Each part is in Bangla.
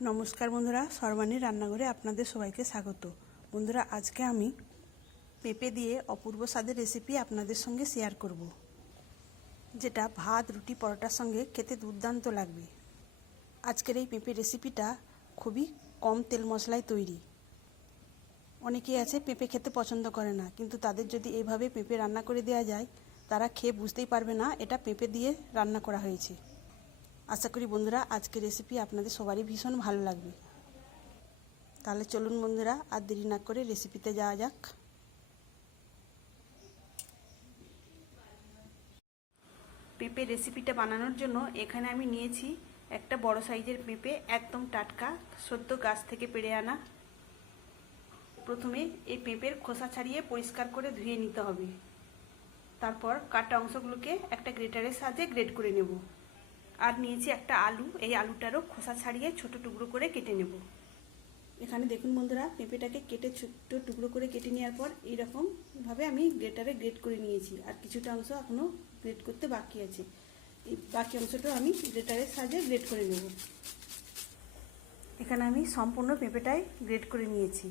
নমস্কার বন্ধুরা সর্বাণীর রান্নাঘরে আপনাদের সবাইকে স্বাগত। বন্ধুরা, আজকে আমি পেঁপে দিয়ে অপূর্ব স্বাদের রেসিপি আপনাদের সঙ্গে শেয়ার করব, যেটা ভাত, রুটি, পরোটার সঙ্গে খেতে দুর্দান্ত লাগবে। আজকের এই পেঁপে রেসিপিটা খুবই কম তেল মশলায় তৈরি। অনেকেই আছে পেঁপে খেতে পছন্দ করে না, কিন্তু তাদের যদি এইভাবে পেঁপে রান্না করে দেওয়া যায়, তারা খেয়ে বুঝতেই পারবে না এটা পেঁপে দিয়ে রান্না করা হয়েছে। আশা করি বন্ধুরা, আজকের রেসিপি আপনাদের সবারই ভীষণ ভালো লাগবে। তাহলে চলুন বন্ধুরা, আর দেরি না করে রেসিপিতে যাওয়া যাক। পেঁপে রেসিপিটা বানানোর জন্য এখানে আমি নিয়েছি একটা বড় সাইজের পেঁপে, একদম টাটকা, সদ্য গাছ থেকে পেড়ে আনা। প্রথমে এই পেঁপের খোসা ছাড়িয়ে পরিষ্কার করে ধুয়ে নিতে হবে। তারপর কাটা অংশগুলোকে একটা গ্রেটারের সাহায্যে গ্রেট করে নেব। আর নিয়েছি একটা আলু। এই আলুটারও খোসা ছাড়িয়ে ছোট টুকরো করে কেটে নেব। এখানে দেখুন বন্ধুরা, পেঁপেটাকে কেটে ছোট্ট টুকরো করে কেটে নেওয়ার পর এইরকমভাবে আমি গ্রেটারে গ্রেট করে নিয়েছি। আর কিছুটা অংশ এখনও গ্রেট করতে বাকি আছে। এই বাকি অংশটাও আমি গ্রেটারের সাহায্যে গ্রেট করে নেব। এখানে আমি সম্পূর্ণ পেঁপেটাই গ্রেট করে নিয়েছি।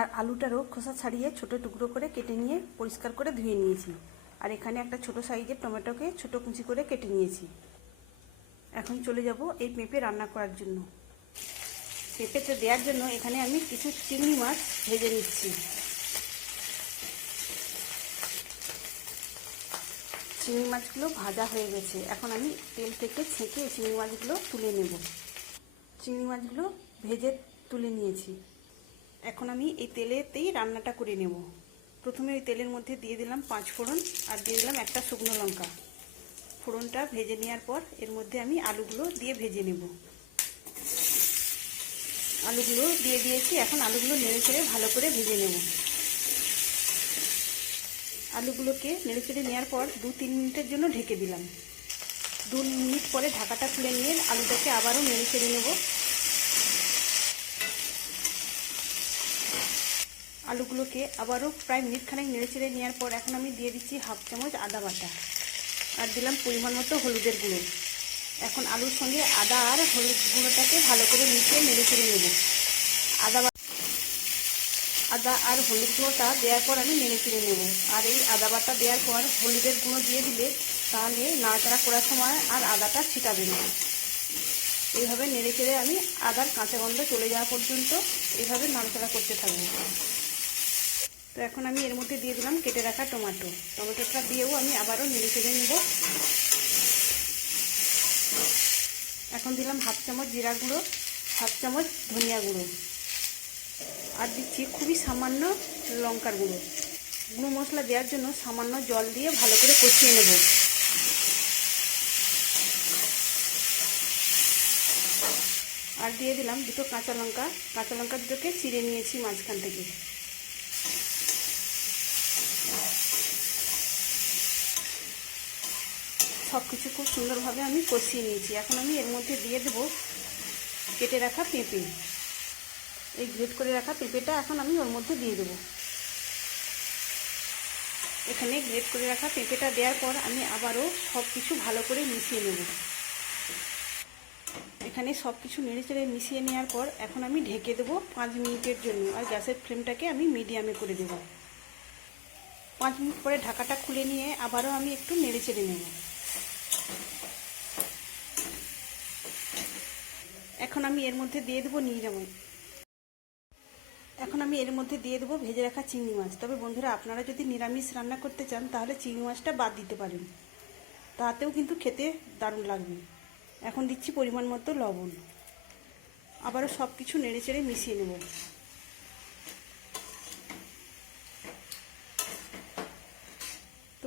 আর আলুটারও খোসা ছাড়িয়ে ছোট টুকরো করে কেটে নিয়ে পরিষ্কার করে ধুয়ে নিয়েছি। আর এখানে একটা ছোট সাইজের টমেটোকে ছোট কুচি করে কেটে নিয়েছি। এখন চলে যাব এই পেঁপে রান্না করার জন্য। পেঁপেতে দেওয়ার জন্য এখানে আমি কিছু চিংড়ি মাছ ভেজে নিচ্ছি। চিংড়ি মাছগুলো ভাজা হয়ে গেছে। এখন আমি তেল থেকে ছেঁকে চিংড়ি মাছগুলো তুলে নেব। চিংড়ি মাছগুলো ভেজে তুলে নিয়েছি। এখন আমি এই তেলেতেই রান্নাটা করে নেব। প্রথমে ওই তেলের মধ্যে দিয়ে দিলাম পাঁচ ফোড়ন আর দিয়ে দিলাম একটা শুকনো লঙ্কা। ফোড়নটা ভেজে নেওয়ার পর এর মধ্যে আমি আলুগুলো দিয়ে ভেজে নেব। আলুগুলো দিয়ে দিয়েছি, এখন আলুগুলো নেড়ে চেড়ে ভালো করে ভেজে নেব। আলুগুলোকে নেড়ে চেড়ে নেওয়ার পর দু তিন মিনিটের জন্য ঢেকে দিলাম। দু মিনিট পরে ঢাকাটা খুলে নিয়ে আলুটাকে আবারও নেড়ে চেড়ে নেব। আলুগুলোকে আবারও প্রায় মিনিট খানেক নেড়ে চেড়ে নেওয়ার পর এখন আমি দিয়ে দিচ্ছি হাফ চামচ আদা বাটা। আর দিলাম পরিমাণ মতো হলুদের গুঁড়ো। এখন আলুর সঙ্গে আদা আর হলুদ গুঁড়োটাকে ভালো করে মিশিয়ে নেড়ে চেড়ে নেব। আদা আদা আর হলুদ গুঁড়োটা দেওয়ার পর আমি নেড়ে চেড়ে নেব। আর এই আদা বাটা দেওয়ার পর হলুদের গুঁড়ো দিয়ে দিলে তাহলে নাড়াচাড়া করার সময় আর আদাটা ছিটাবে না। এইভাবে নেড়ে চেড়ে আমি আদার কাঁচা গন্ধ চলে যাওয়া পর্যন্ত এইভাবে নাড়াচাড়া করতে থাকব। তো এখন আমি এর মধ্যে দিয়ে দিলাম কেটে রাখা টমেটো। টমেটোটা দিয়েও আমি আবারও নেড়ে চেড়ে নেব। এখন দিলাম হাফ চামচ জিরা গুঁড়ো, হাফ চামচ ধনিয়া গুঁড়ো। আর দিচ্ছি খুবই সামান্য লঙ্কার গুঁড়ো। গুঁড়ো মশলা দেওয়ার জন্য সামান্য জল দিয়ে ভালো করে কষিয়ে নেব। আর দিয়ে দিলাম দুটো কাঁচা লঙ্কা। কাঁচা লঙ্কা দুটোকে চিড়ে নিয়েছি মাঝখান থেকে। সব কিছু খুব সুন্দরভাবে আমি কষিয়ে নিয়েছি। এখন আমি এর মধ্যে দিয়ে দেব কেটে রাখা পেঁপে। এই গ্রেট করে রাখা পেঁপেটা এখন আমি ওর মধ্যে দিয়ে দেবো। এখানে গ্রেট করে রাখা পেঁপেটা দেওয়ার পর আমি আবারও সব কিছু ভালো করে মিশিয়ে নেব। এখানে সব কিছু নেড়ে চেড়ে মিশিয়ে নেওয়ার পর এখন আমি ঢেকে দেবো পাঁচ মিনিটের জন্য। আর গ্যাসের ফ্লেমটাকে আমি মিডিয়ামে করে দেবো। পাঁচ মিনিট পরে ঢাকাটা খুলে নিয়ে আবারও আমি একটু নেড়ে চেড়ে নেব। এখন আমি এর মধ্যে দিয়ে দেবো নিরাময় এখন আমি এর মধ্যে দিয়ে দেবো ভেজে রাখা চিংড়ি মাছ। তবে বন্ধুরা, আপনারা যদি নিরামিষ রান্না করতে চান, তাহলে চিংড়ি মাছটা বাদ দিতে পারেন। তাতেও কিন্তু খেতে দারুণ লাগবে। এখন দিচ্ছি পরিমাণ মতো লবণ। আবারও সব কিছু নেড়ে চেড়ে মিশিয়ে নেব।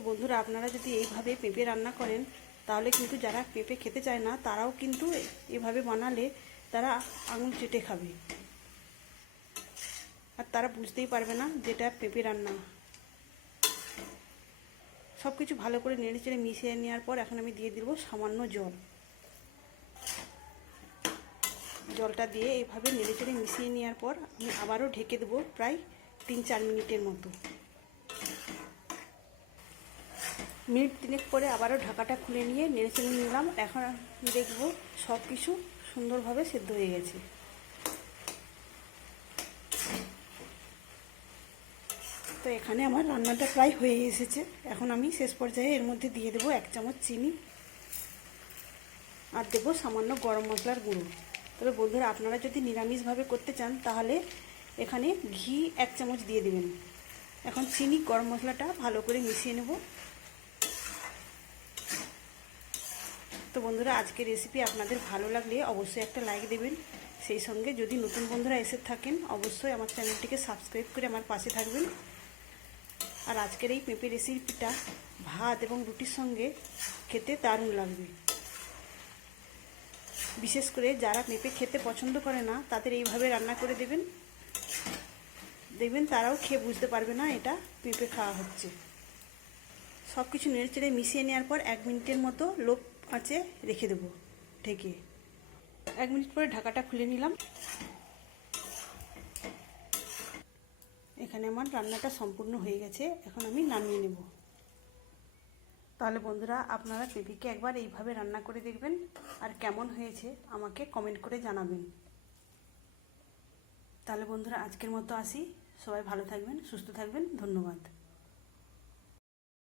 বন্ধুরা, আপনারা যদি এইভাবে পেঁপে রান্না করেন, তাহলে কিন্তু যারা পেঁপে খেতে চায় না, তারাও কিন্তু এভাবে বানালে তারা আঙুল চেটে খাবে। আর তারা বুঝতেই পারবে না যেটা পেঁপে রান্না। সব কিছু ভালো করে নেড়ে চেড়ে মিশিয়ে নেওয়ার পর এখন আমি দিয়ে দিব সামান্য জল। জলটা দিয়ে এভাবে নেড়ে চেড়ে মিশিয়ে নেওয়ার পর আমি আবারও ঢেকে দেবো প্রায় তিন চার মিনিটের মতো। মিনিট তিনেক পরে আবারও ঢাকাটা খুলে নিয়ে নেড়ে নিলাম। এখন দেখব সব কিছু সুন্দরভাবে সেদ্ধ হয়ে গেছে। তো এখানে আমার রান্নাটা প্রায় হয়ে এসেছে। এখন আমি শেষ পর্যায়ে এর মধ্যে দিয়ে দেবো এক চামচ চিনি আর দেবো সামান্য গরম মশলার গুঁড়ো। তবে বন্ধুরা, আপনারা যদি নিরামিষভাবে করতে চান, তাহলে এখানে ঘি এক চামচ দিয়ে দেবেন। এখন চিনি, গরম মশলাটা ভালো করে মিশিয়ে নেব। তো বন্ধুরা, আজকের রেসিপি আপনাদের ভালো লাগলে অবশ্যই একটা লাইক দেবেন। সেই সঙ্গে যদি নতুন বন্ধুরা এসে থাকেন, অবশ্যই আমার চ্যানেলটিকে সাবস্ক্রাইব করে আমার পাশে থাকবেন। আর আজকের এই পেঁপে রেসিপিটা ভাত এবং রুটির সঙ্গে খেতে দারুণ লাগবে। বিশেষ করে যারা পেঁপে খেতে পছন্দ করে না, তাদের এইভাবে রান্না করে দেবেন। দেখবেন তারাও খেয়ে বুঝতে পারবে না এটা পেঁপে খাওয়া হচ্ছে। সব কিছু নেড়ে চেড়ে মিশিয়ে নেওয়ার পর এক মিনিটের মতো লোক আঁচে রেখে দেবো, ঢেকে। এক মিনিট পরে ঢাকাটা খুলে নিলাম। এখানে আমার রান্নাটা সম্পূর্ণ হয়ে গেছে, এখন আমি নামিয়ে নেব। তাহলে বন্ধুরা, আপনারা পেঁপেকে একবার এইভাবে রান্না করে দেখবেন, আর কেমন হয়েছে আমাকে কমেন্ট করে জানাবেন। তাহলে বন্ধুরা, আজকের মতো আসি। সবাই ভালো থাকবেন, সুস্থ থাকবেন, ধন্যবাদ।